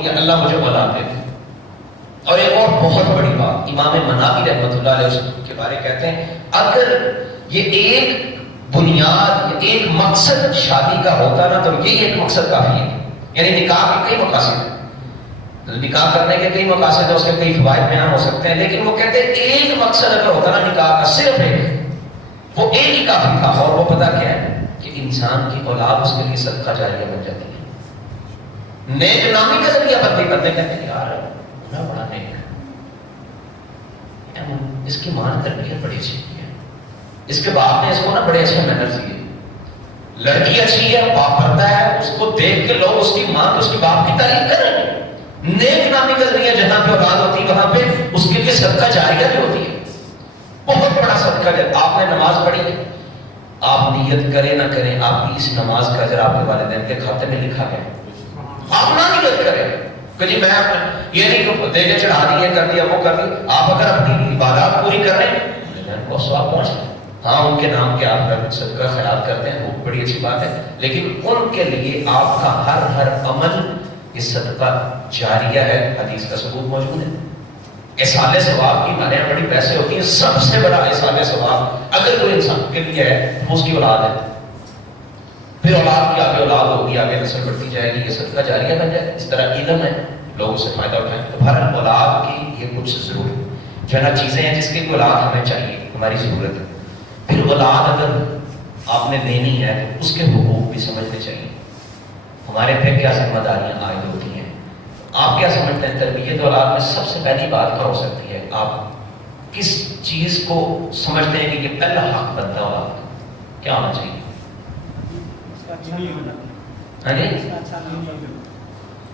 یا اللہ مجھے اولاد دے دے۔ اور ایک اور بہت بڑی بات امام مناوی رحمۃ اللہ علیہ کے بارے کہتے ہیں اگر یہ ایک بنیاد ایک مقصد شادی کا ہوتا نا تو یہ ایک مقصد کافی ہے۔ یعنی نکاح کے کئی مقاصد ہیں، نکاح کرنے کے کئی مقاصد ہیں، اس کے کئی فوائد بیان ہو سکتے ہیں، لیکن وہ کہتے ہیں ایک مقصد اگر ہوتا نا نکاح کا صرف ایک، وہ ایک ہی کافی تھا، اور وہ پتہ کیا ہے کہ انسان کی اولاد اس کے لیے صدقہ جاریہ بن جاتی ہے، نیک نامی کا ذریعہ بنتی کرتے کہتے ہیں یار بڑا نیک ہے، اس کی ماں نے تربیت بڑی اچھی کی ہے، اس کے باپ نے اس کو نا بڑے اچھے مینرز دیے، لڑکی اچھی ہے، باپ پڑھتا ہے، اس کو دیکھ کے لوگ اس کی ماں اس کے باپ کی تعریف کر رہے ہیں۔ نیک نامی کا ذریعہ جہاں پہ اولاد ہوتی ہے وہاں پہ اس کے لیے صدقہ جاریہ بھی ہوتی ہے، بہت بڑا صدقہ ہے۔ آپ نے نماز پڑھی ہے، آپ نیت کریں نہ کریں آپ کی اس نماز کا اجر آپ کے والدین کے کھاتے میں لکھا گیا، آپ نہ نیت کریں کہ جی میں یہ نہیں کہ دے کے چڑھا دیے کر دیا وہ کر دیا، آپ اگر اپنی عبادات پوری کر رہے ہیں وہ ثواب پہنچ رہا ہے۔ ہاں ان کے نام کے آپ صدقہ خیرات کرتے ہیں وہ بڑی اچھی بات ہے، لیکن ان کے لیے آپ کا ہر عمل یہ صدقہ جاریہ ہے، حدیث کا ثبوت موجود ہے۔ احصال ثواب کی ہمارے یہاں بڑی پیسے ہوتی ہیں، سب سے بڑا احصال ثواب اگر کوئی انسان کے لیے ہے تو اس کی اولاد ہے، پھر اولاد کی آگے اولاد ہوگی، آگے نسل بڑھتی جائے گی، یہ صدقہ جاریہ بن جائے۔ اس طرح علم ہے، لوگوں سے فائدہ اٹھائیں۔ تو ہر اولاد کی یہ کچھ ضرورت جو ہے نا چیزیں ہیں جس کی اولاد ہمیں چاہیے، ہماری ضرورت ہے۔ پھر اولاد اگر آپ نے دینی ہے تو اس کے حقوق بھی سمجھنے چاہیے، ہمارے پہ کیا ذمہ داریاں عائد ہوتی ہیں۔ آپ کیا سمجھتے ہیں تربیت اولاد میں سب سے پہلی بات کیا ہو سکتی ہے؟ آپ کس چیز کو سمجھتے ہیں کہ یہ پہلا حق بنتا ہے اولاد کا؟ کیا ہونا چاہیے؟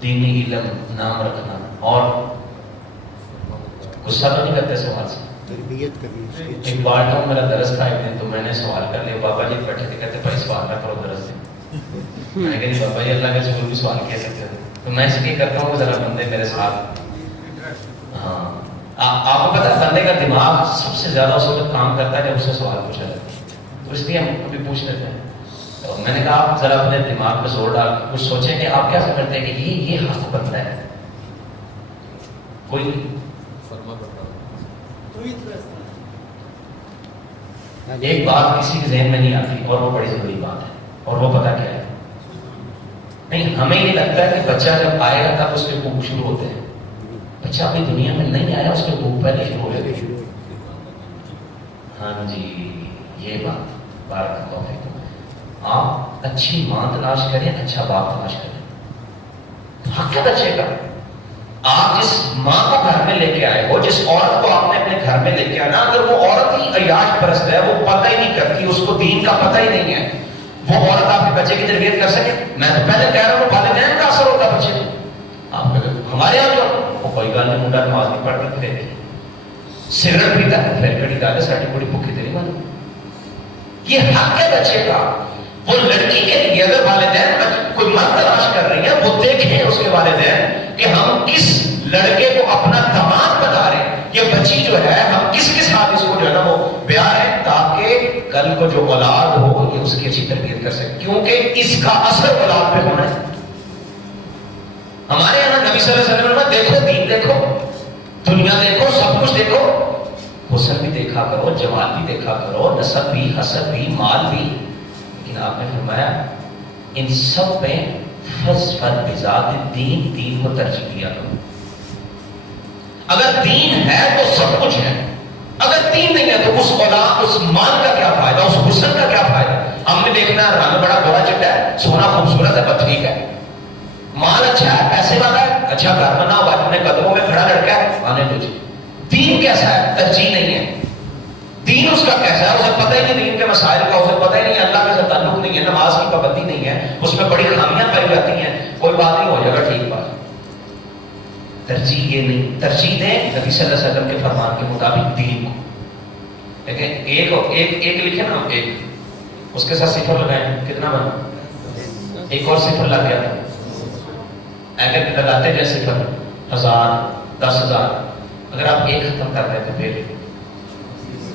دینی علم، نام رکھنا، اور غصہ تو نہیں کرتے سوال سے؟ تربیت کرنی۔ ایک بار تو میرا درس تھا ایک دن، تو میں نے سوال کر لیا، بابا جی بیٹھے تھے کہتے بھائی سوال نہ کرو درس دیں۔ میں نے کہا نہیں بابا جی اللہ کے رسول بھی سوال کیا کرتے تھے، تو میں اس لیے کرتا ہوں کہ ذرا بندے میرے ساتھ، ہاں آپ کو پتا ہے بندے کا دماغ سب سے زیادہ اس وقت کام کرتا ہے جب اسے سوال پوچھا جاتا ہے، تو اس لیے ہم ابھی پوچھ لیتے ہیں۔ تو میں نے کہا آپ ذرا اپنے دماغ پہ زور ڈال کے کچھ سوچیں کہ آپ کیا سمجھتے ہیں کہ یہ حق بنتا ہے؟ کوئی ایک بات کسی کے ذہن میں نہیں آتی اور وہ بڑی ضروری بات ہے، اور وہ پتہ کیا ہے؟ نہیں ہمیں یہ لگتا ہے کہ بچہ جب آئے گا تب اس کے حقوق شروع ہوتے ہیں، بچہ اپنی دنیا میں نہیں آیا اس کے حقوق پہلے شروع ہوتے ہیں۔ ہاں جی یہ بات بارک اللہ فیکم، آپ اچھی ماں تلاش کریں، اچھا باپ تلاش کریں، حق ہے بچے کا۔ آپ جس ماں کو گھر میں لے کے آئے ہو، جس عورت کو آپ نے اپنے گھر میں لے کے آنا، اگر وہ عورت ہی عیاش پرست ہے، وہ پتہ ہی نہیں کرتی، اس کو دین کا پتہ ہی نہیں ہے، وہ عورت آپ کے بچے کی تربیت کر سکے؟ میں تو پہلے کہہ رہا ہوں والدین کا اثر ہوتا ہے بچے کو۔ آپ ہمارے یہاں جو وہ کوئی گل نہیں، منڈا نماز نہیں پڑھتا پھر سگریٹ پیتا ہے، پھر کڑی گل ہے ساری بڑی بھوکی تیری بات، یہ حق ہے بچے کا۔ وہ لڑکی کے لیے اگر والدین کوئی مرد تلاش کر رہی ہیں، وہ دیکھیں اس کے والدین کہ ہم کس لڑکے کو اپنا داماد بنا رہے ہیں، یہ بچی جو ہے ہم کس کے ساتھ اس کو جو ہے نا وہ بیاہ ہے، تاکہ کل کو جو اولاد ہو یہ اس کی اچھی تربیت کر سکے، کیونکہ اس کا اثر اولاد پہ ہونا ہے۔ ہمارے یہاں نبی صلی اللہ علیہ وسلم نے دیکھو دین دیکھو، دنیا دیکھو، سب کچھ دیکھو، حسن بھی دیکھا کرو، جمال بھی دیکھا کرو، نسب بھی، حسب بھی، مال بھی، لیکن آپ نے فرمایا ان سب میں فَاظْفَرْ بِذَاتِ الدِّین، دین کو ترجیح دیا کرو۔ اگر دین ہے تو سب کچھ ہے، اگر دین نہیں ہے تو اس اولاد اس مال کا کیا فائدہ، اس حسن کا کیا فائدہ؟ ہم نے دیکھنا ہے رنگ بڑا گورا چٹا ہے، سونا خوبصورت ہے، بطریق ہے، مال اچھا ہے، پیسے والا ہے، اچھا گھر بنا ہوا ہے، اپنے قدموں میں کھڑا لڑکا ہے، آنے دو جی۔ دین کیسا ہے؟ ترجیح نہیں ہے۔ دین اس کا کیسا ہے؟ اسے پتہ ہی نہیں دین کے مسائل کا، اسے پتہ ہی نہیں اللہ کے ساتھ تعلق نہیں ہے، نماز کی پابندی نہیں ہے، اس میں بڑی خامیاں پائی جاتی ہیں، کوئی بات نہیں، ہو جائے گا ٹھیک بات۔ ترجیح یہ نہیں، ترجیح دیں نبی صلی اللہ علیہ وسلم کے فرمان کے مطابق دین کو۔ لیکن ایک لکھے نا، ایک اس کے ساتھ صفر لگائیں، کتنا بنا؟ ایک اور صفر لگ گیا، اگر لگاتے جائے صفر 1000 10,000، اگر آپ ایک ختم کر دیں تو پھر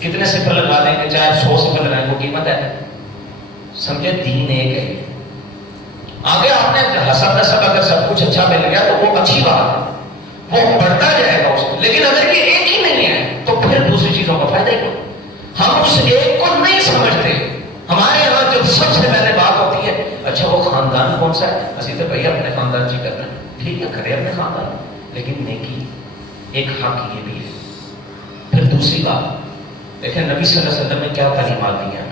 کتنے صفر لگا دیں گے؟ چاہے 100 صفر لگائیں، وہ قیمت ہے؟ سمجھے دین ایک ہے، آگے آپ نے حسب نسب اگر سب کچھ اچھا مل گیا تو وہ اچھی بات ہے، وہ بڑھتا جائے گا اس کو، لیکن اگر یہ ایک ہی نہیں ہے تو پھر دوسری چیزوں کا فائدہ ہی نہیں۔ ہم اس ایک کو نہیں سمجھتے۔ ہمارے یہاں جب سب سے پہلے بات ہوتی ہے اچھا وہ خاندان کون سا ہے، اسی تو بھائی اپنے خاندان کی کرنا ہے، ٹھیک ہے کرے اپنے خاندان، لیکن نیکی ایک حق یہ بھی ہے۔ پھر دوسری بات دیکھیں نبی صلی اللہ علیہ وسلم نے کیا تعلیمات دی ہیں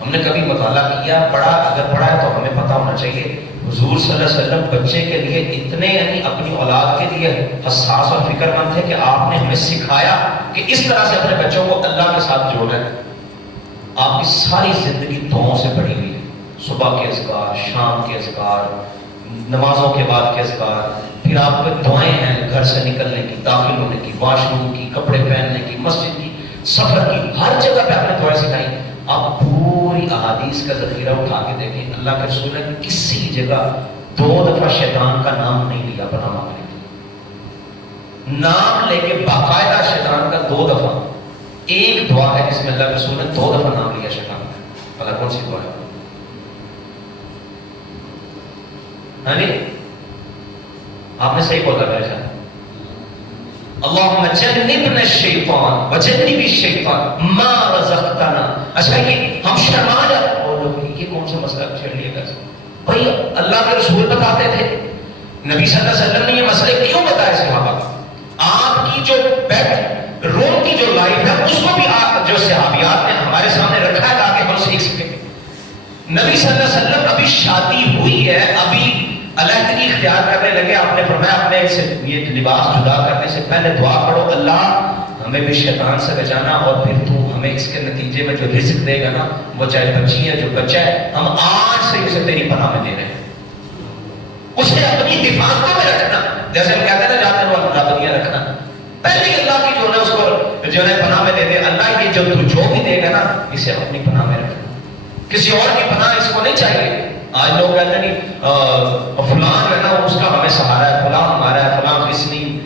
ہم نے کبھی مطالعہ کیا، پڑھا، اگر پڑھا ہے تو ہمیں پتہ ہونا چاہیے حضور صلی اللہ علیہ وسلم بچے کے لیے اتنے یعنی اپنی اولاد کے لیے حساس اور فکر مند تھے کہ آپ نے ہمیں سکھایا کہ اس طرح سے اپنے بچوں کو اللہ کے ساتھ جوڑنا ہے۔ آپ کی ساری زندگی دعاؤں سے بڑھی ہوئی ہے، صبح کے اذکار، شام کے اذکار، نمازوں کے بعد کے اذکار، پھر آپ کے دعائیں ہیں گھر سے نکلنے کی، داخل ہونے کی، واش روم کی، کپڑے پہننے کی، مسجد کی، سفر کی، ہر جگہ پہ آپ نے دعائیں سکھائی۔ آپ پوری احادیث کا ذخیرہ اٹھا کے دیکھیں، اللہ کے رسول نے کسی جگہ 2 دفعہ شیطان کا نام نہیں لیا پناہ مانگنے کے، نام لے کے باقاعدہ شیطان کا 2 دفعہ، ایک دعا ہے جس میں اللہ کے رسول نے 2 دفعہ نام لیا شیطان کا، بھلا کون سی دعا ہے؟ ہاں جی آپ نے صحیح بولا میرے جان، اللہم جنبنا الشیطان وجنب الشیطان ما رزقتنا۔ اچھا یہ ہم شرما جاتے اور یہ کون سا مسئلہ چھیڑ لیا گا بھائی؟ اللہ کے رسول بتاتے تھے، نبی صلی اللہ علیہ وسلم نے یہ مسئلے کیوں بتائے صحابہ کو؟ آپ کی جو بیڈ روم کی جو لائف ہے اس کو بھی آپ جو صحابیات نے ہمارے سامنے رکھا ہے تاکہ ہم سیکھ سکیں۔ نبی صلی اللہ علیہ وسلم ابھی شادی ہوئی ہے، ابھی علیحدگی اختیار کرنے لگے، آپ نے فرمایا اپنے یہ لباس جدا کرنے سے پہلے دعا پڑھو اللہ ہمیں بھی شیطان سے بچانا، اور پھر تو ہمیں اس کے نتیجے میں جو رزق دے گا نا، وہ چاہے بچی ہے جو بچہ ہے، ہم آج سے اسے تیری پناہ میں دے رہے ہیں، اسے اپنی حفاظتوں میں رکھنا، جیسے ہم کہتے ہیں نا جاتے ہیں اللہ بنیا رکھنا، پہلے ہی اللہ کی جو ہے اس کو جو ہے پناہ میں دے دے، اللہ یہ جو بھی دے گا نا اسے اپنی پناہ میں رکھنا، کسی اور کی پناہ اس کو نہیں چاہیے۔ آج لوگ کہتے ہیں فلاں جو ہے نا اس کا ہمیں سہارا ہے، فلاں ہمارا ہے، فلاں کس نہیں،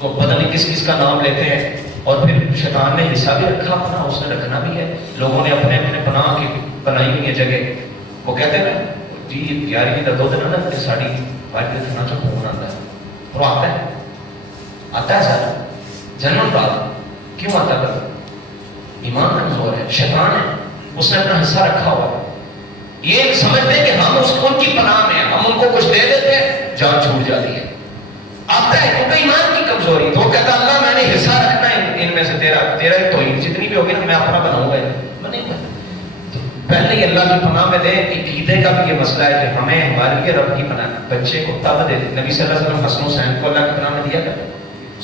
تو پتہ نہیں کس کس کا نام لیتے ہیں، اور پھر شیطان نے حصہ بھی رکھا اپنا، اس نے رکھنا بھی ہے، لوگوں نے اپنے اپنے پناہ کی بنائی ہوئی ہے جگہ، وہ کہتے ہیں جی 11 کا 2 دن نا ساڑی واجب کھانا چاہ فون آتا ہے، اور آتا ہے سارا جنرل بات کیوں آتا ہے؟ ایمان کمزور ہے، شیطان ہے، اس نے اپنا حصہ رکھا ہوا ہے، یہ سمجھتے ہیں کہ ہم ان کی پناہ میں ہیں، ہم ان کو کچھ دے دیتے ہیں جان چھوٹ جاتی ہے، آتا ہے کیونکہ ایمان کی کمزوری، تو وہ کہتا اللہ میں نے حصہ رکھنا ہے ان میں سے، تیرا تو جتنی بھی ہوگی نا میں اپنا بناؤں گا، میں نہیں بنا، پہلے ہی اللہ کی پناہ میں دے۔ عقیدے کا بھی یہ مسئلہ ہے کہ ہمیں ہماری رب کی پناہ، بچے کو تب دے، نبی صلی اللہ علیہ وسلم حسن حسین کو اللہ کی پناہ میں دیا کرتے،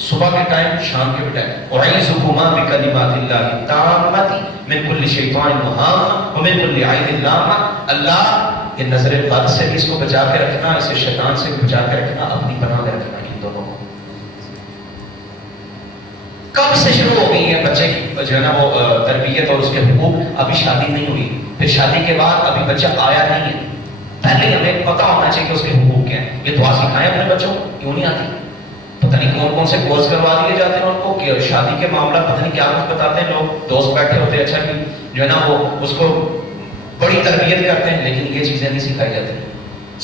صبح کے ٹائم، شام کے ٹائم، اعیذکما بکلمات اللہ التامۃ من کل شیطان وہامۃ ومن کل عین لامۃ، اللہ یہ نظر بد سے اس کو بچا کے رکھنا، اسے شیطان سے بچا کے رکھنا، اپنی پناہ میں رکھنا ان دونوں کو۔ کب سے شروع ہو گئی ہے بچے کی جو ہے نا وہ تربیت اور اس کے حقوق؟ ابھی شادی نہیں ہوئی، پھر شادی کے بعد ابھی بچہ آیا نہیں ہے، پہلے ہمیں پتہ ہونا چاہیے کہ اس کے حقوق کیا ہیں۔ یہ دعا سکھائیں اپنے بچوں کو، کیوں نہیں آتی؟ پتہ نہیں کون سے کورس کروا دیے جاتے ہیں ان کو کہ شادی کے معاملہ پتہ نہیں کیا کچھ بتاتے ہیں، لوگ دوست بیٹھے ہوتے ہیں اچھا کہ جو ہے نا وہ اس کو بڑی تربیت کرتے ہیں، لیکن یہ چیزیں نہیں سکھائی جاتی۔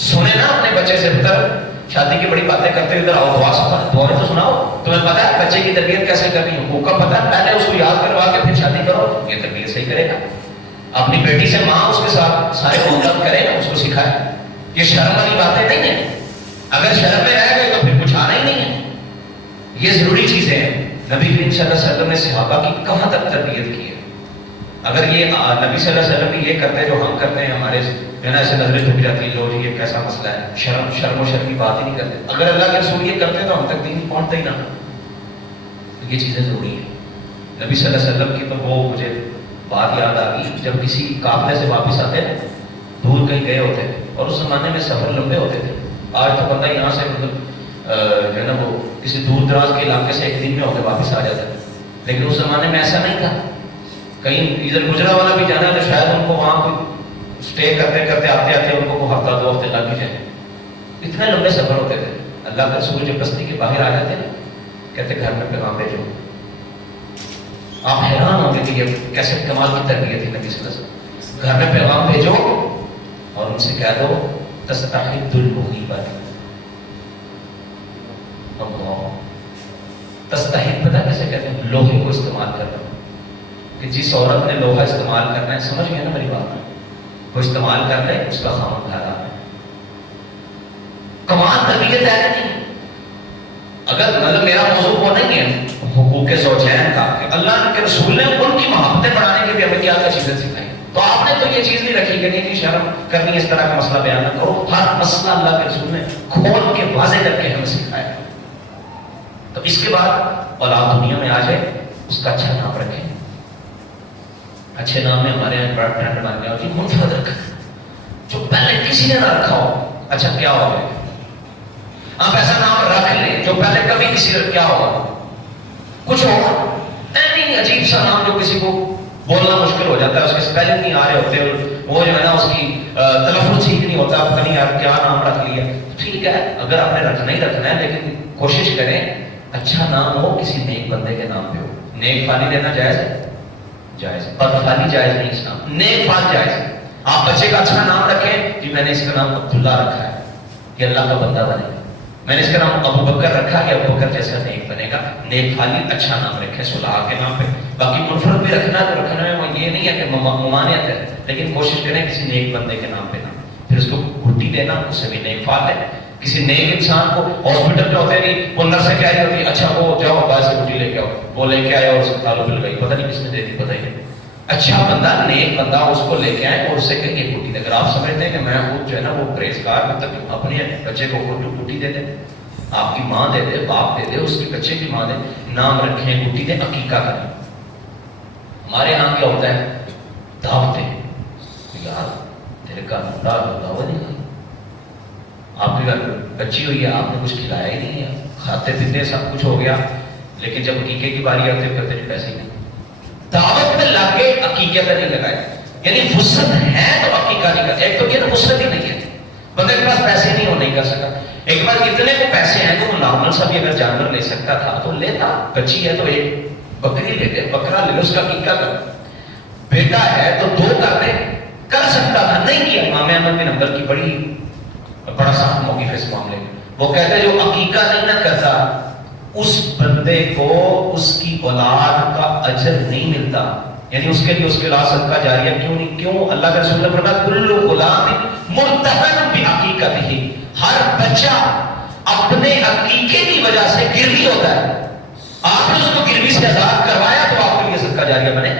سنیں نا اپنے بچے سے ادھر شادی کی بڑی باتیں کرتے ادھر آؤ دعا دعائیں تو سناؤ، تمہیں پتہ ہے بچے کی تربیت کیسے کرنی ہے، حقوق کا پتہ ہے، پہلے اس کو یاد کروا کے پھر شادی کرو، یہ تربیت صحیح کرے گا۔ اپنی بیٹی سے ماں اس کے ساتھ سارے محبت کرے گا، اس کو سکھائے، یہ شرم والی باتیں نہیں ہیں، اگر شرم میں رہ گئے تو پھر کچھ آنا ہی نہیں ہے، یہ ضروری چیزیں ہیں۔ نبی کریم صلی اللہ علیہ وسلم نے صحابہ کی کہاں تک تربیت کی ہے؟ اگر یہ نبی صلی اللہ علیہ وسلم بھی یہ کرتے ہیں جو ہم کرتے ہیں، ہمارے جو ہے نا ایسے نظریں جھک جاتی ہیں، لو جی یہ کیسا مسئلہ ہے، شرم و شرم کی بات ہی نہیں کرتے، اگر اللہ کے رسول یہ کرتے تو ہم تک دین پہنچتا ہی نہ، یہ چیزیں ضروری ہیں۔ نبی صلی اللہ علیہ وسلم کی تو وہ مجھے بات یاد آ گئی، جب کسی قافلے سے واپس آتے دور کہیں گئے ہوتے اور اس زمانے میں سفر لمبے ہوتے تھے، آج تو بندہ یہاں سے مطلب جو ہے نا وہ کسی دور دراز کے علاقے سے ایک دن میں ہو کے واپس آ جاتا ہے، لیکن اس زمانے میں ایسا نہیں تھا، کہیں ادھر گجرا والا بھی جانا ہے تو شاید ان کو وہاں کوئی اسٹے کرتے کرتے آتے آتے ان کو ہفتہ 2 ہفتے لگ بھی جائے، اتنے لمبے سفر ہوتے تھے۔ اللہ کا رسول جب بستی کے باہر آ جاتے نا کہتے گھر میں پیغام بھیجو، آپ حیران ہوں گے کہ یہ کیسے کمال کی تربیت تھی نبی صلی اللہ علیہ وسلم، گھر میں پیغام بھیجو اور ان سے کہہ دو تستحد المغیبۃ، اللہ تستحد پتہ کیسے کہتے ہیں؟ لوہے کو استعمال کرنا، کہ جس عورت نے لوہا استعمال کرنا ہے، سمجھ گیا نا میری بات؟ وہ استعمال کر لے، اس کا خامن گھر آ ہے۔ کمال تربیت ہے نہیں؟ اگر مطلب میرا موضوع وہ نہیں ہے حقوق زوجین کا کہ اللہ کے رسول نے ان کی محبتیں بڑھانے کے لیے ہمیں کیا کیا چیزیں سکھائی، تو آپ نے تو یہ چیز نہیں رکھی کہ نہیں شرم کرنی، اس طرح کا مسئلہ بیان نہ کرو۔ ہر مسئلہ اللہ کے رسول نے کھول کے واضح کر کے ہمیں سکھایا۔ تو اس کے بعد اولاد دنیا میں آ جائے، اس کا اچھا نام رکھیں۔ اچھے نام میں ہمارے یہاں بڑا ٹرینڈ بن گیا کہ منفرد رکھا، جو پہلے کسی نے نہ رکھا ہو۔ اچھا کیا ہوگا؟ آپ ایسا نام رکھ لیں جو پہلے کبھی کسی نے، کیا ہوگا؟ کچھ ہوگا نہیں، عجیب سا نام جو کسی کو بولنا مشکل ہو جاتا ہے، اس کے اسپیلنگ نہیں آ رہے ہوتے، وہ جو ہے نا اس کی تلفظ ٹھیک نہیں ہوتا، پتہ نہیں یار کیا نام رکھ لیا۔ ٹھیک ہے، اگر آپ نے رکھنا ہی رکھنا ہے، لیکن کوشش کریں اچھا نام ہو، کسی نیک بندے کے نام پہ ہو۔ نیک فالی لینا جائز ہے؟ جائز ہے۔ بدفالی جائز نہیں، اسلام نیک فال جائز ہے۔ آپ بچے کا اچھا نام رکھیں، جی میں نے اس کا نام عبداللہ رکھا ہے، یہ اللہ کا بندہ بنے گا۔ میں نے اس کا نام ابو بکر رکھا ہے، ابو بکر جیسا نیک بنے گا۔ نیک فالی اچھا نام رکھے صلاح کے نام پہ۔ باقی منفرد بھی رکھنا ہے تو رکھنے میں یہ نہیں ہے کہ ممانعت ہے، لیکن کوشش کریں کسی نیک بندے کے نام پہ نام، پھر اس کو گھٹی دینا، اس سے بھی نیک فال ہے۔ کسی نیک انسان کو ہاسپٹل میں ہوتے نہیں، وہ نرس کیا ہوتی ہے، اچھا وہ جاؤ باہر سے گھٹی لے کے آؤ، وہ لے کے آیا اور اس کو تعلق مل گئی، پتہ نہیں کس نے دے دی، پتہ ہی نہیں۔ اچھا بندہ نیک بندہ اس کو لے کے آئے اور اس سے کہیں یہ گھٹی دے۔ اگر آپ سمجھتے ہیں کہ میں خود جو ہے نا وہ پرہیزگار مطلب اپنے بچے کو گھٹی دے دیں، آپ کی ماں دے دے، باپ دے دے، اس کے بچے کی ماں دے، نام رکھیں، گھٹی دیں، عقیقہ کریں۔ ہمارے یہاں کیا ہوتا ہے؟ دعوتیں، یار تیرے کا دعوت نہیں کھائی، آپ کے گھر بچی ہوئی ہے، آپ نے کچھ کھلایا ہی نہیں ہے، کھاتے پیتے سب کچھ ہو گیا، لیکن جب عقیقے کی باری آتی ہے کہتے نہیں پیسے ہی نہیں۔ دعوت میں لا کے عقیقے پہ نہیں لگائے، یعنی وسعت ہے تو عقیقہ نہیں کرتے۔ ایک تو یہ وسعت ہی نہیں ہے، بندے کے پاس پیسے نہیں ہو، نہیں کر سکا۔ ایک بار اتنے کو پیسے ہیں تو وہ نارمل سا بھی اگر جانور لے سکتا تھا تو لیتا، بچی ہے تو ایک بکری لے لے، بکرا لے لے، اس کا عقیقہ کر۔ بیٹا ہے تو 2 کر دے، کر سکتا تھا، نہیں کیا۔ امام احمد بن حنبل کی بڑا سخت موقف ہے اس معاملے میں۔ وہ کہتے ہیں جو عقیقہ نہیں نہ کرتا اس بندے کو اس کی اولاد کا اجر نہیں ملتا، یعنی اس کے لیے اس کے اولاد صدقہ جاریہ کیوں نہیں؟ کیوں؟ اللہ کے رسول نے فرمایا کل غلام مرتہن بعقیقتہ، ہر بچہ اپنے عقیقے کی وجہ سے گروی ہوتا ہے۔ آپ نے اس کو گروی سے آزاد کروایا تو آپ کے لیے صدقہ جاریہ بنے،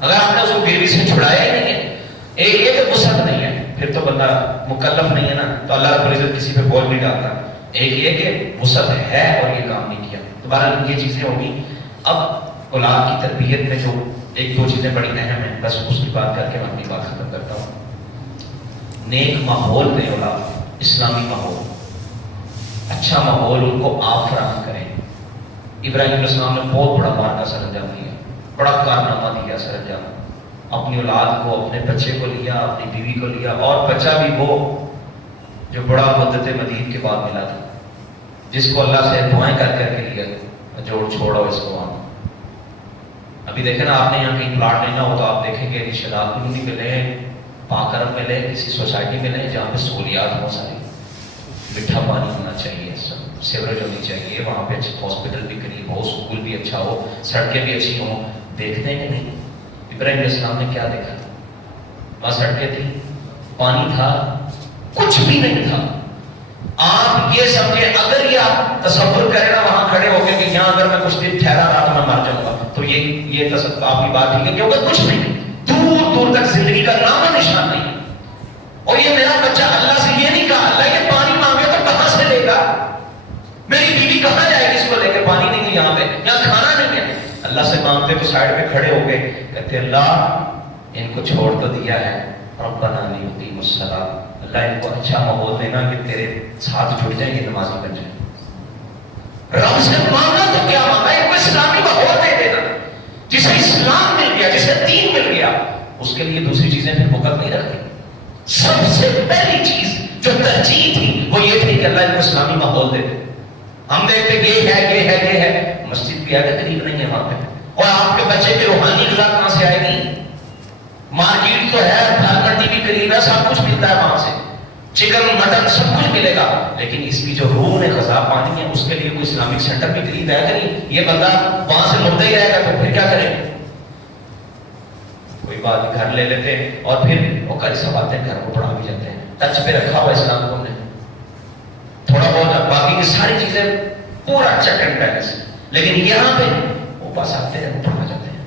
اگر آپ نے اس کو گروی سے چھڑایا ہی نہیں ہے۔ ایک یہ تو وسعت نہیں ہے، پھر تو بندہ مکلف نہیں ہے نا، تو اللہ رب العزت کسی پہ بول نہیں ڈالتا۔ ایک یہ کہ وسعت ہے اور یہ کام نہیں کیا، تو بہرحال یہ چیزیں ہوگی۔ اب اولاد کی تربیت میں جو 1-2 چیزیں بڑی اہم ہیں، بس اس کی بات کر کے میں اپنی بات ختم کرتا ہوں۔ نیک ماحول میں اولاد، اسلامی ماحول، اچھا ماحول ان کو آپ فراہم کریں۔ ابراہیم علیہ السلام نے بہت بڑا مار کا سر انجام دیا، بڑا کارنامہ دیا سر انجام، اپنی اولاد کو، اپنے بچے کو لیا، اپنی بیوی کو لیا، اور بچہ بھی وہ جو بڑا مدت مدید کے بعد ملا تھا، جس کو اللہ سے دعائیں کر کر کے لیا، جوڑ چھوڑو اس کو وہاں۔ ابھی دیکھیں نا، آپ نے یہاں کہیں پلاٹ لینا ہو تو آپ دیکھیں گے رشتہ دار کلونی میں لیں، پاکرم میں لیں، کسی سوسائٹی میں لیں جہاں پہ سہولیات ہوں ساری، میٹھا پانی ہونا چاہیے، سیوریج ہونی چاہیے، وہاں پہ ہاسپٹل بھی قریب ہو، اسکول بھی اچھا ہو، سڑکیں بھی اچھی ہوں۔ دیکھتے ہیں کہ نہیں؟ ابراہیم علیہ السلام نے کیا دیکھا؟ وہاں سڑکیں تھیں، پانی تھا، کچھ بھی نہیں تھا۔ آپ یہ سمجھے، اگر یہ آپ تصور کریں نا وہاں کھڑے ہو کے کہ یہاں اگر میں کچھ دن ٹھہرا رہا تو میں مر جاؤں گا، تو یہ تصور آپ کی بات ٹھیک ہے، کیونکہ کچھ نہیں، دور دور تک زندگی کا نام و نشان نہیں۔ اور یہ میرا بچہ اللہ سے یہ نہیں کہا اللہ یہ پانی مانگے تو کہاں سے لے گا، میری بیوی کہاں جائے گی اس کو لے کے، پانی نہیں ہے یہاں پہ، یہاں کھانا نہیں ہے۔ اللہ سے مانگتے تو سائڈ پہ کھڑے ہو گئے، کہتے اللہ ان کو چھوڑ تو دیا ہے، ربنا لیقیموا الصلاۃ، اللہ ان کو اچھا ماحول دینا کہ تیرے ساتھ جڑ جائیں، یہ نمازی بن جائیں۔ رب سے مانگا تو کیا مانگا؟ ان کو اسلامی ماحول دے دینا، جسے اسلام مل گیا، جسے دین مل گیا، اس کے لیے دوسری چیزیں پھر وقت نہیں رکھتی۔ سب سے پہلی چیز جو ترجیح تھی وہ یہ تھی کہ اللہ ان کو اسلامی ماحول دے دے۔ ہم دیکھتے یہ ہے، مسجد بھی آگے قریب نہیں ہے وہاں پہ، اور آپ کے بچے کی روحانی غذا کہاں سے آئے گی؟ مارکیٹ تو ہے، پھل منڈی بھی قریب ہے، سب کچھ ملتا ہے وہاں سے، چکن مٹن سب کچھ ملے گا، لیکن اس کی جو روح نے غذا پانی ہے اس کے لیے کوئی اسلامک سینٹر بھی قریب ہے کہ نہیں؟ یہ بندہ وہاں سے مڑتا ہی رہے گا تو پھر کیا کرے؟ کوئی بات گھر لے لیتے ہیں اور پھر وہ قاری صاحب آتے ہیں گھر کو پڑھا بھی جاتے ہیں، ٹچ پہ رکھا ہوا اسلام کو نے تھوڑا بہت، باقی کی ساری چیزیں پورا چیک اینڈ بیلنس، لیکن یہاں پہ وہ بس آتے ہیں وہ پڑھا جاتے ہیں،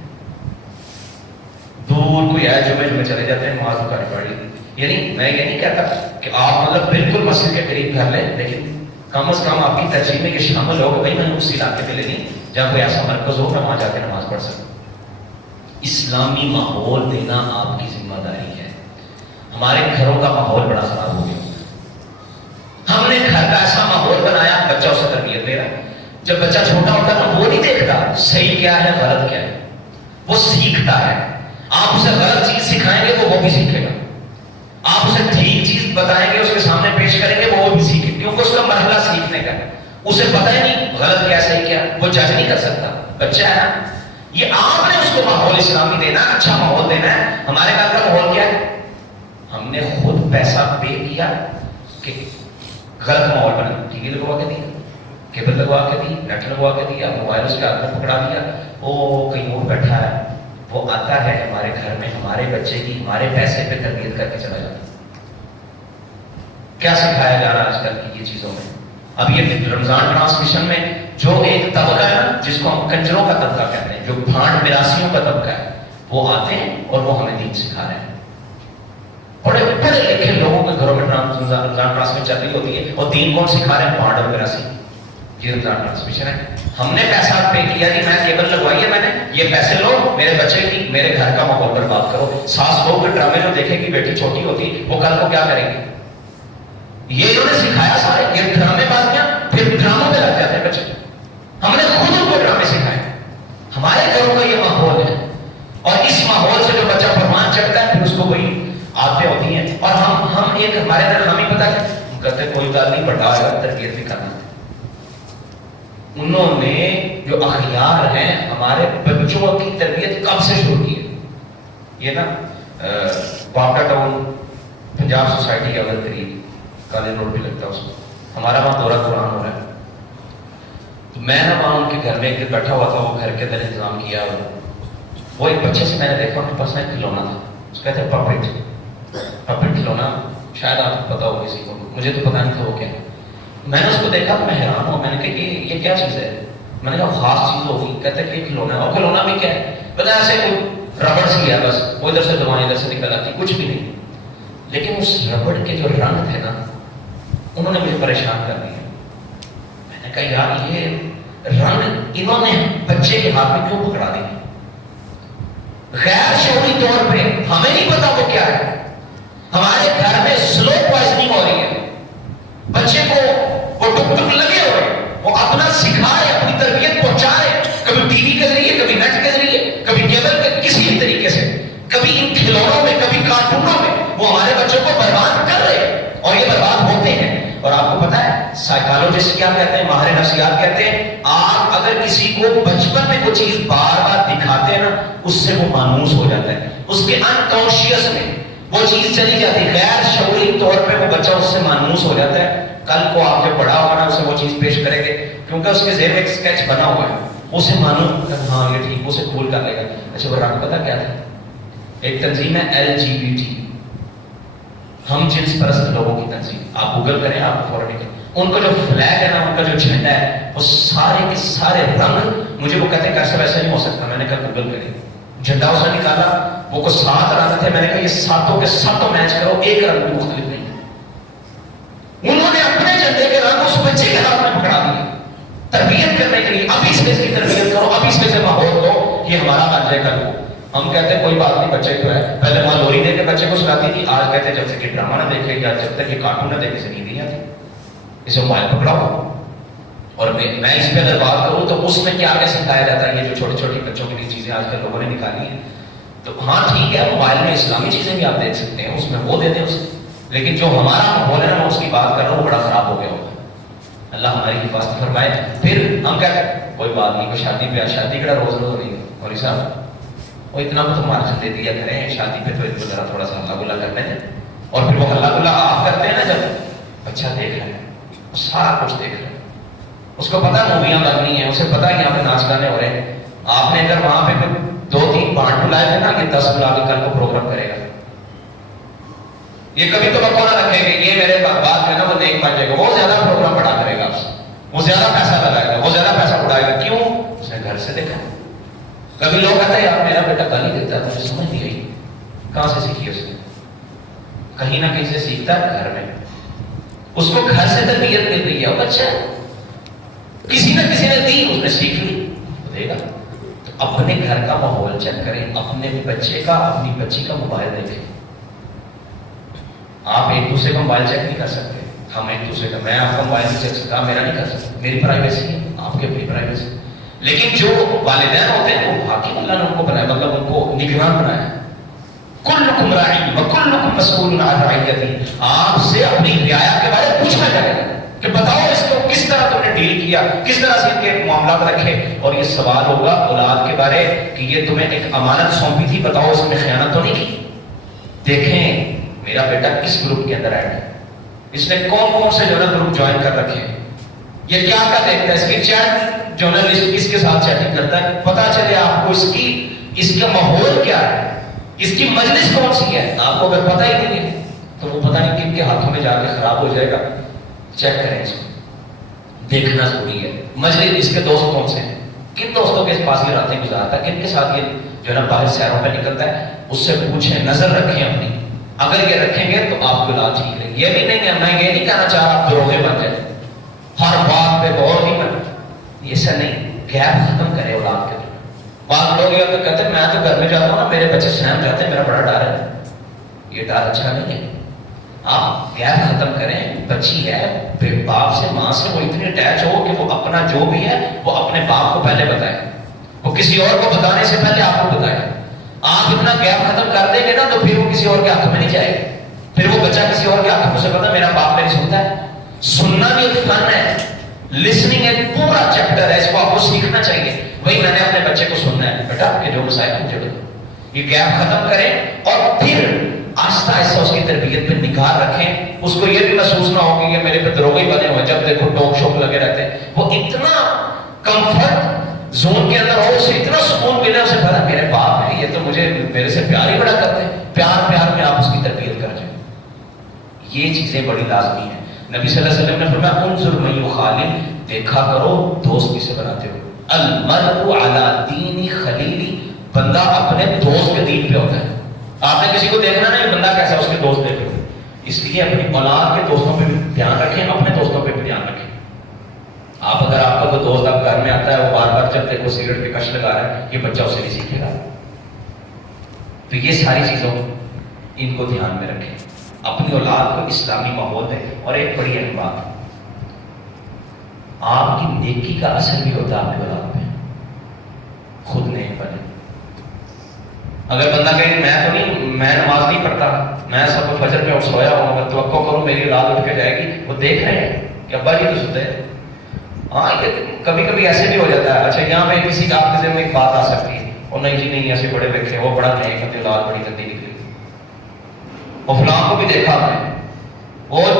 دور کوئی ہے جمعے میں چلے جاتے ہیں نماز پڑھی پڑھی. یعنی میں یہ نہیں کہتا کہ آپ مطلب بالکل مسجد کے قریب گھر لیں، لیکن کم از کم آپ کی ترجیح میں یہ شامل ہو کہ بھائی میں نے اس علاقے پہ لینی جہاں کوئی ایسا مرکز ہو میں وہاں جا کے نماز پڑھ سکوں. اسلامی ماحول دینا آپ کی ذمہ داری ہے. ہمارے گھروں کا ماحول بڑا خراب ہو گیا، ہم نے گھر کا ایسا ماحول بنایا بچہ اسے تربیت دے رہا ہے. جب بچہ چھوٹا ہوتا ہے وہ نہیں دیکھتا صحیح کیا ہے غلط کیا ہے، وہ سیکھتا ہے. آپ اسے غلط چیز سکھائیں گے تو وہ بھی سیکھے گا، آپ اسے ٹھیک چیز بتائیں گے اس کے سامنے پیش کریں گے وہ بھی سیکھے، کیونکہ اس کا مرحلہ سیکھنے کا ہے. اسے پتہ ہی نہیں غلط کیا صحیح کیا، وہ جج نہیں کر سکتا، بچہ ہے نا. یہ آپ نے اس کو ماحول اسلامی دینا، اچھا ماحول دینا ہے. ہمارے گھر کا ماحول کیا ہے؟ ہم نے خود پیسہ پے کیا کہ غلط ماحول بنا، ٹی وی لگوا کے دیا، کیبل لگوا کے دی، نیٹ لگوا کے دیا، موبائل اس کے ہاتھ میں پکڑا دیا، وہ کہیں اور بیٹھا ہے، وہ آتا ہے ہمارے گھر میں ہمارے بچے کی ہمارے پیسے پہ تربیت کر کے چلا جاتا ہے. کیا سکھایا جا رہا ہے آج کل کی یہ چیزوں میں؟ اب یہ رمضان ٹرانسمیشن میں جو ایک طبقہ ہے نا جس کو ہم کنجروں کا طبقہ کہتے ہیں، جو بھانڈ میراثیوں کا طبقہ ہے، وہ آتے ہیں اور وہ ہمیں دین سکھا رہے ہیں. بڑے پڑھے لکھے لوگوں کے گھروں میں رمضان ٹرانسمیشن چل رہی ہوتی ہے اور دین کون سکھا رہے ہیں؟ بھانڈ اور میراثی. یہ رمضان ٹرانسمیشن ہے. ہم نے پیسہ پے کیا جی، میں کیبل لگوائی ہے میں نے، یہ پیسے لو میرے بچے کی میرے گھر کا ماحول برباد کرو. ساس بہو کے ڈرامے جو دیکھے گی بیٹی چھوٹی ہوتی وہ کل کو کیا کرے گی؟ یہ انہوں نے سکھایا سارے یہ ڈرامے بازیاں، پھر ڈراموں پہ لگ جاتے ہیں بچے. ہم نے خود ان کو ڈرامے سکھائے. ہمارے گھروں کا یہ ماحول ہے اور اس ماحول سے جو بچہ فرمان چڑھتا ہے پھر اس کو وہی عادتیں ہوتی ہیں. اور ہم ایک ہمارے اندر ہم ہی پتہ کہ ہم کہتے ہیں کوئی بات نہیں بڑا ہے تربیت بھی کرنا. انہوں نے جو اخیار ہیں ہمارے بچوں کی تربیت کب سے شروع کی ہے؟ یہ نا باپٹا ٹاؤن پنجاب سوسائٹی کے اگر قریب کالج روڈ پہ لگتا ہے، اس کو ہمارا وہاں دورہ قرآن ہو رہا ہے. تو میں نا وہاں ان کے گھر میں ایک دن بیٹھا ہوا تھا، وہ گھر کے اندر انتظام کیا. وہ ایک بچے سے میں نے دیکھا ان کے پاس ایک کھلونا تھا، اس کہتے ہیں پپٹ کھلونا، شاید آپ کو پتا ہو کسی کو، مجھے تو پتا نہیں تھا وہ کیا. میں نے اس کو دیکھا تو میں حیران ہوا. میں نے کہا یہ کیا چیز ہے؟ میں نے کہا خاص چیز ہوگی. کہتے ہیں کہ کھلونا ہے. اور کھلونا بھی کیا ہے؟ پتا ایسے کوئی ربڑ سی ہے بس، وہ ادھر سے دوائیں ادھر سے نکل آتی، کچھ بھی نہیں. لیکن اس ربڑ کے جو رنگ تھے نا انہوں نے مجھے پریشان کر دیا. میں نے کہا یار یہ رنگ انہوں نے بچے کے ہاتھ میں کیوں پکڑا دی؟ غیر شعوری طور پہ ہمیں نہیں پتا وہ کیا ہے. ہمارے گھر میں سلو پوائزننگ ہو رہی ہے. بچے کو وہ ٹک ٹک لگے ہوئے، وہ اپنا سکھا رہے، اپنی تربیت پہنچا رہے، کبھی ٹی وی کے ذریعے، کبھی نیٹ کے ذریعے، کبھی کیبل کے کسی بھی طریقے سے، کبھی ان کھلونوں میں، کبھی کارٹونوں میں. وہ ہمارے بچوں کو برباد کر رہے اور یہ برباد ہوتے ہیں. اور آپ کو پتا ہے سائیکالوجسٹ کیا کہتے ہیں، ماہر نفسیات کہتے ہیں آپ اگر کسی کو بچپن میں کوئی چیز بار بار دکھاتے ہیں نا اس سے وہ مانوس ہو جاتا ہے، اس کے انکانشیس میں وہ چیز چلی جاتی ہے، غیر شعوری طور پہ وہ بچہ اس سے مانوس ہو جاتا ہے. کل کو آپ جب بڑا ہوگا نا اسے وہ چیز پیش کریں گے کیونکہ اس کے ذہن میں ایک اسکیچ بنا ہوا ہے، اسے مانوس ہاں یہ ٹھیک، اسے قبول کر لے گا. اچھا وہ رنگ پتا کیا تھا؟ ایک تنظیم ہے LGBT، ہم جنس پرست لوگوں کی تنظیم. آپ گوگل کریں آپ کو فوراً نکلے. ان کا جو فلیگ ہے نا، ان کا جو جھنڈا ہے وہ سارے کے سارے رنگ، مجھے وہ کہتے ہیں کیسا ویسا نہیں ہو سکتا. میں نے کہا گوگل کریں. جھنڈا اس نے نکالا، وہ کو 7 رنگ تھے. میں نے کہا یہ ساتوں کے ساتوں میچ کرو، ایک رنگ بھی مختلف نہیں. انہوں نے اپنے جھنڈے کے رنگ اس بچے کے ہاتھ میں پکڑا دیے تربیت کرنے کے لیے. ابھی سے اس کی تربیت کرو، ابھی سے ماحول دو، یہ ہمارا بن جائے کل. ہم کہتے ہیں کوئی بات نہیں بچے تو ہے. پہلے وہاں لوری دے کے بچے کو سلاتی تھی، آج کہتے ہیں جب تک یہ ڈرامہ نہ دیکھے یا جب تک یہ کارٹون نہ دیکھے سے نیند نہیں آتی. اسے موبائل پکڑاؤ. اور میں اس پہ اگر بات کروں تو اس میں کیا سکھایا جاتا ہے، یہ جو چھوٹے چھوٹے بچوں کے لیے چیزیں آج کل لوگوں نے نکالی ہیں. تو ہاں ٹھیک ہے موبائل میں اسلامی چیزیں بھی آپ دیکھ سکتے ہیں، اس میں وہ دے دیں اسے. لیکن جو ہمارا ماحول ہے نا میں اس کی بات کر رہا ہوں، بڑا خراب ہو گیا ہوگا. اللہ ہماری حفاظت فرمائے. پھر ہم کہتے ہیں کوئی بات نہیں، کوئی شادی پہ شادی کڑا روز روز نہیں اور صاحب وہ اتنا تو مارجن دے دیا کریں، شادی پہ تو ذرا تھوڑا سا اللہ گلا کر لیں. اور پھر وہ ہلا گلا آپ کرتے ہیں نا، جب بچہ دیکھ رہا ہے وہ سارا کچھ دیکھ رہا ہے، اس کو پتا موویاں بن رہی ہیں، اسے پتا یہاں پہ ناچ گانے ہو رہے ہیں. آپ نے اگر وہاں پہ 2-3 بانٹ بلائے تھے نا کہ 10 بلا کے کل کو پروگرام کرے گا، یہ کبھی تو بکو نہ رکھے کہ یہ میرے بات میں نا وہ دیکھ پائے گا، وہ زیادہ پروگرام بڑھا کرے گا آپ سے، وہ زیادہ پیسہ لگائے گا، وہ زیادہ پیسہ اڑائے گا. کیوں؟ اس نے گھر سے دیکھا. کبھی لوگ کہتے ہیں یار میرا بیٹا گالی دیتا ہے، مجھے سمجھ نہیں آئی کہاں سے سیکھی اس نے. کہیں نہ کہیں سے سیکھتا ہے گھر میں، اس کو گھر سے تربیت مل رہی ہے، وہ بچہ کسی نہ کسی نے دی، اس نے سیکھ لی، وہ دے گا. تو اپنے گھر کا ماحول چیک کریں، اپنے بچے کا اپنی بچی کا موبائل دیکھیں. آپ ایک دوسرے کا موبائل چیک نہیں کر سکتے، ہم ایک دوسرے کا، میں آپ کا موبائل نہیں چیک سکتا، میرا نہیں کر سکتا، میری پرائیویسی ہے، آپ کی اپنی پرائیویسی. لیکن جو والدین ہوتے ہیں وہ حاکم اللہ نے ان کو بنایا، مطلب ان کو نگران بنایا. کلکم راعی وکلکم مسئول عن رعیتہ، آپ سے اپنی رعایا کے بارے میں پوچھا جائے گا کہ بتاؤ اس کو کس طرح تم نے ڈیل کیا، کس طرح سے ان کے معاملات رکھے. اور یہ سوال ہوگا اولاد کے بارے کہ یہ تمہیں ایک امانت سونپی تھی، بتاؤ اس میں خیانت تو نہیں کی. دیکھیں میرا بیٹا کس گروپ کے اندر ایڈ ہے، اس نے کون کون سے گروپ جوائن کر رکھے ہیں، یہ کیا کیا دیکھتا ہے، اس کی چیٹ جرنلسٹ کس کے ساتھ چیٹنگ کرتا ہے، پتا چلے آپ کو اس کا ماحول کیا ہے، اس کی مجلس کون سی ہے. آپ کو اگر پتہ ہی نہیں ہے تو وہ پتہ نہیں کن کے ہاتھوں میں جا کے خراب ہو جائے گا. چیک کریں اس کو، دیکھنا ضروری ہے. مجلس اس کے دوست کون سے ہیں، کن دوستوں کے پاس یہ راتیں گزارتا ہے، کن کے ساتھ یہ جو ہے نا باہر سیروں پہ نکلتا ہے، اس سے پوچھیں، نظر رکھیں اپنی. اگر یہ رکھیں گے تو آپ کی اولاد ٹھیک رہے گی. یہ بھی نہیں ہے، میں یہ نہیں کہنا چاہ رہا آپ دروغے بن جائیں، ہر بات پہ غور نہیں کرنا، ایسا نہیں. گیپ ختم کرے اولاد کے. بعض لوگ یہ کہتے ہیں میں تو گھر میں جاتا ہوں نا میرے بچے سہم جاتے ہیں، میرا بڑا ڈر ہے. یہ ڈر اچھا نہیں ہے. آپ گیپ ختم کریں. بچی ہے باپ سے ماں سے وہ اتنی اٹیچ ہو کہ وہ اپنا جو بھی ہے وہ اپنے باپ کو پہلے بتائے، وہ کسی اور کو بتانے سے پہلے آپ کو بتائے. آپ اتنا گیپ ختم کر دیں گے نا تو پھر وہ کسی اور کے ہاتھ میں نہیں جائے گا. پھر وہ بچہ کسی اور کے ہاتھ میں سے پتا میرا باپ میری سنتا ہے. سننا بھی ایک فن ہے، لسننگ ایک پورا چیپٹر ہے، اس کو آپ کو سیکھنا چاہیے. وہی میں نے اپنے بچے کو سننا ہے، بیٹا آپ کے جو مسائل مجھے بتائیں. یہ گیپ ختم کریں اور پھر آہستہ آہستہ اس کی تربیت پہ نگاہ رکھیں. اس کو یہ بھی محسوس نہ ہو کہ یہ میرے پہ دروغے بنے ہوئے، جب دیکھو ٹوک شوک لگے رہتے ہیں. وہ اتنا کمفرٹ زون کے اندر ہو، اسے اتنا سکون ملے، اسے پتا میرے باپ ہے، یہ تو مجھے میرے سے پیار ہی بڑا کرتے ہیں. پیار میں آپ اس کی تربیت کر جائیں. یہ چیزیں بڑی لازمی ہیں. نبی صلی اللہ علیہ وسلم نے فرمایا انظر من یخالل، دیکھا کرو دوست کسے بناتے ہو. المرء علی دین خلیلی، بندہ اپنے دوست کے دین پہ ہوتا ہے. آپ نے کسی کو دیکھنا نہیں بندہ کیسا اس کے دوست دیکھو. اس لیے اپنی اولاد کے دوستوں پہ بھی دھیان رکھیں، اپنے دوستوں پہ بھی دھیان رکھیں. آپ اگر آپ کا کوئی دوست آپ گھر میں آتا ہے وہ بار بار جب دیکھو سگریٹ پہ کش لگا رہا ہے، یہ بچہ اسے نہیں سیکھے گا. تو یہ ساری چیزوں ان کو دھیان میں رکھیں، اپنی اولاد کو اسلامی ماحول دیں. اور ایک بڑی اہم بات، آپ کی نیکی کا اثر بھی ہوتا ہے آپ کی اولاد پہ. خود نیک بنے. اگر بندہ کہے میں تو نہیں، میں نماز نہیں پڑھتا، میں سب فجر میں سویا ہوں، اگر توقع کروں میری اولاد اٹھ کے جائے گی، وہ دیکھ رہے ہیں کہ ابا جی تو سوتے ہیں. ہاں یہ کبھی کبھی ایسے بھی ہو جاتا ہے. اچھا یہاں پہ کسی کا آپ کے ذہن میں ایک بات آ سکتی ہے، اور نہیں جی نہیں ایسے بڑے دیکھے وہ بڑا نیک ہے، اولاد بڑی گندی نکلی. اور فلاں کو بھی دیکھا میں، اور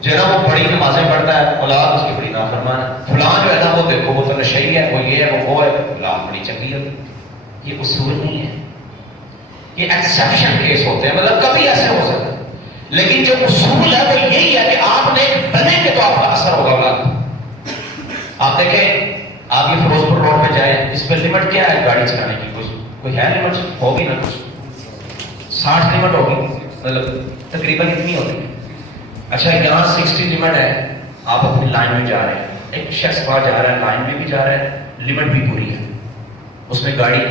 جو ہے نا وہ بڑی نمازیں پڑھتا ہے، اولاد اس کی بڑی نافرمان ہے. فلاں جو ہے نا وہ دیکھو وہ تو نشئی ہے، وہ یہ ہے وہ ہے، اولاد بڑی چنگی ہے. یہ اصول نہیں ہے، یہ ایکسیپشن کیس ہوتے ہیں، مطلب کبھی ایسے ہو سکتا ہے. لیکن جو اصول ہے وہ یہی ہے کہ آپ نیک بنے گے تو آپ کا اثر ہوگا اولاد. آپ دیکھیں آپ یہ فیروز پور روڈ پہ جائیں، اس پہ لمٹ کیا ہے گاڑی چلانے کی؟ کوئی ہے لمٹ؟ ہوگی نا کچھ 60 لمٹ ہوگی، مطلب تقریباً اتنی ہوتی ہے. اچھا یہاں 60 لمٹ ہے، آپ اپنی لائن میں جا رہے ہیں، ایک شخص باہر جا رہا ہے لائن میں بھی جا رہا ہے، لمٹ بھی پوری ہے، اس میں گاڑی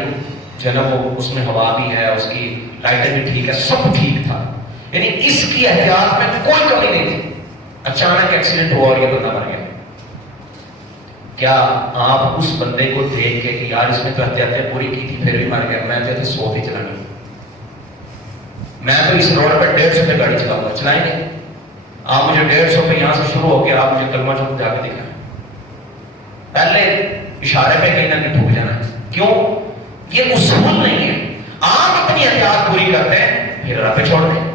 جو ہے نا وہ اس میں ہوا بھی ہے، اس کی لائٹیں بھی ٹھیک ہے، سب ٹھیک تھا. یعنی اس کی احتیاط میں کوئی کمی نہیں تھی. اچانک ایکسیڈنٹ ہوا اور یہ بندہ مر گیا. کیا آپ اس بندے کو دیکھ کے کہ یار اس نے تو احتیاطیں پوری کی تھی پھر بھی مر گیا، میں کہتے 100 ہی چلانی، میں تو اس روڈ پہ 150 پہ گاڑی چلاؤں گا، چلائیں گے؟ آپ مجھے 150 پہ یہاں سے شروع ہو کے آپ مجھے کلمہ چوک جا کے دکھائیں. پہلے اشارے پہ کہیں نہ کہیں ٹھوک جانا ہے. کیوں؟ یہ اصول نہیں ہے. آپ اپنی احتیاط پوری کرتے ہیں پھر رب پہ چھوڑ دیں.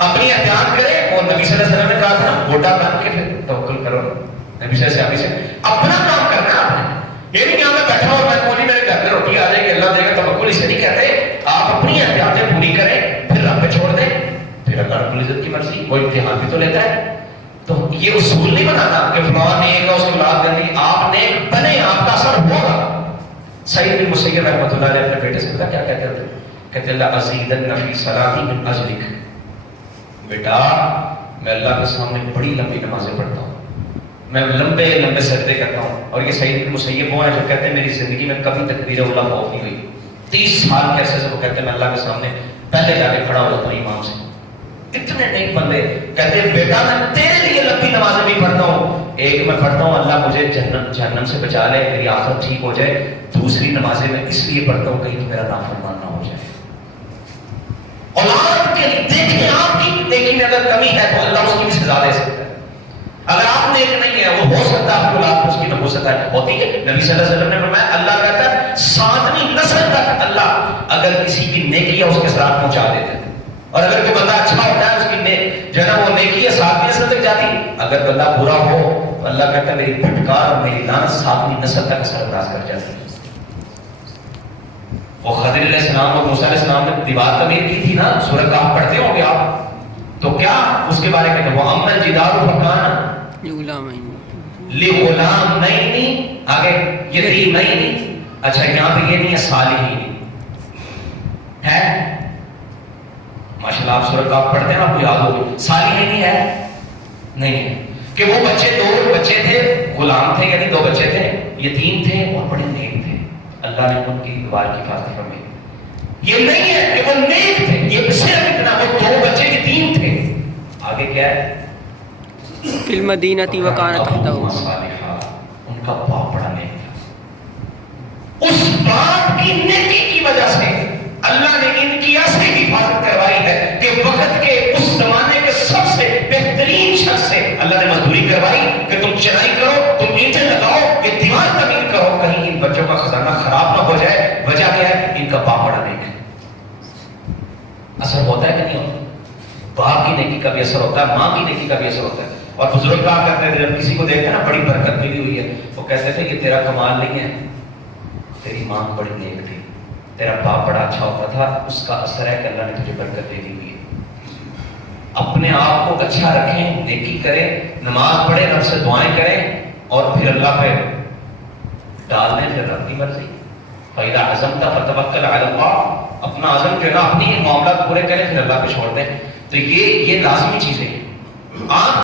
اپنی احتیاط کرے. اور نبی صلی اللہ علیہ وسلم نے کہا تھا گوٹا باندھ کے پھر توکل کرو. نبی صلی اللہ علیہ وسلم سے اپنا کام کرنا ہے آپ نے. یہ نہیں کہ میں بیٹھا ہوں میں بولی میرے گھر میں روٹی آ جائے گی اللہ دے گا توکل اسے نہیں کہتے. آپ اپنی احتیاطیں پوری کریں پھر رب پہ چھوڑ دیں. پھر اللہ رب العزت کی مرضی وہ امتحان بھی تو لیتا ہے. تو یہ اصول نہیں بنانا کہ فلاں نیک ہے اس کی اولاد گندی. آپ نیک بنے آپ کا اثر ہوگا. سعید بن مسیب رحمۃ اللہ علیہ اپنے بیٹے سے پتا کیا کہتے تھے؟ کہتے اللہ ازیدن فی صلاتی من اجلک. بیٹا میں اللہ کے سامنے بڑی لمبی نمازیں پڑھتا ہوں, میں لمبے لمبے سجدے کرتا ہوں. اور یہ سعید بن مسیب وہ ہیں جو کہتے ہیں میری زندگی میں کبھی تکبیر اولیٰ خوف نہیں ہوئی. 30 سال کے عرصے سے وہ کہتے ہیں میں اللہ کے سامنے پہلے جا کے کھڑا ہو جاتا ہوں امام سے. اتنے نیک بندے کہتے ہیں بیٹا میں تیرے لیے لمبی نمازیں بھی پڑھتا ہوں. ایک میں پڑھتا ہوں اللہ مجھے جہنم سے بچا لے, میری آخرت ٹھیک ہو جائے. دوسری نمازیں میں اس لیے پڑھتا ہوں کہیں تو میرا نافرمان نہ ہو جائے. اولاد کے لیے دیکھیں آپ کی نیکی میں اگر کمی ہے تو اللہ اس کی بھی سزا دے سکتا ہے. اگر آپ نیک نہیں ہے وہ ہو سکتا ہے آپ کی اولاد اس کی نبوت ہوتی ہے. نبی صلی اللہ علیہ وسلم نے فرمایا اللہ کہتا ہے 7ویں نسل تک اللہ اگر کسی کی نیکی ہے اس کے ساتھ پہنچا دیتے ہیں. اور اگر کوئی بندہ اچھا ہوتا ہے اس کی جو ہے نا وہ نیکی ہے 7ویں نسل تک جاتی. اگر بندہ برا ہو تو اللہ کہتا ہے میری پھٹکار اور میری لعنت 7ویں نسل تک اثر انداز کر جاتی ہے. وہ خضر علیہ السلام اور موسیٰ علیہ السلام نے دیوار تعمیر کی تھی نا, سورہ کہف پڑھتے ہوں گے آپ, تو کیا اس کے بارے میں کہتے ہیں وہ امن جدار فکان لغلام نہیں آگے یتیم نہیں. اچھا یہاں پہ یہ نہیں ہے صالحین ہے. ماشاءاللہ آپ سورہ کہف پڑھتے ہیں آپ کو یاد ہوگی. صالحین ہی ہے نہیں ہے کہ وہ بچے 2 بچے تھے غلام تھے یعنی 2 بچے تھے یتیم تھے اور بڑے نیک تھے. اللہ نے ان کی دوار کی حفاظت فرمائی. یہ نہیں ہے کہ وہ نیک تھے, یہ صرف اتنا وہ 2 بچے یتیم تھے. آگے کیا ہے فی المدینہ وکانت تحتہ ان کا باپ بڑا نیک تھا. اس باپ کی نیکی کی وجہ سے اللہ نے ان کی ایسی حفاظت کروائی ہے کہ وقت کے اس زمانے کے سب سے بہترین شخص سے اللہ نے مزدوری کروائی کہ تم چنائی کرو, تم اینٹیں لگاؤ, یہ دیوار تعمیر کرو, کہیں ان بچوں کا خزانہ خراب نہ ہو جائے. وجہ کیا ہے ان کا باپ بڑا نیک ہے. اثر ہوتا ہے کہ نہیں ہوتا؟ باپ کی نیکی کا بھی اثر ہوتا ہے, ماں کی نیکی کا بھی اثر ہوتا ہے. اور بزرگ کہا کرتے تھے جب کسی کو دیکھتے ہیں نا بڑی برکت ملی ہوئی ہے, وہ کہتے تھے کہ تیرا کمال نہیں ہے, تیری ماں بڑی نیک تھی, تیرا باپ بڑا اچھا ہوتا تھا, اس کا اثر ہے کہ اللہ نے تجھے برکت دے دی ہوئی ہے. اپنے آپ کو اچھا رکھیں, نیکی کریں, نماز پڑھیں, رب سے دعائیں کریں اور پھر اللہ پہ ڈال دیں, پھر رب کی مرضی. فَإِذَا عَزَمْتَ فَتَوَكَّلْ عَلَى اللَّهِ. اپنا عزم جو ہے نا اپنی معاملات پورے کریں پھر اللہ پہ چھوڑ دیں. تو یہ لازمی چیزیں ہیں. آپ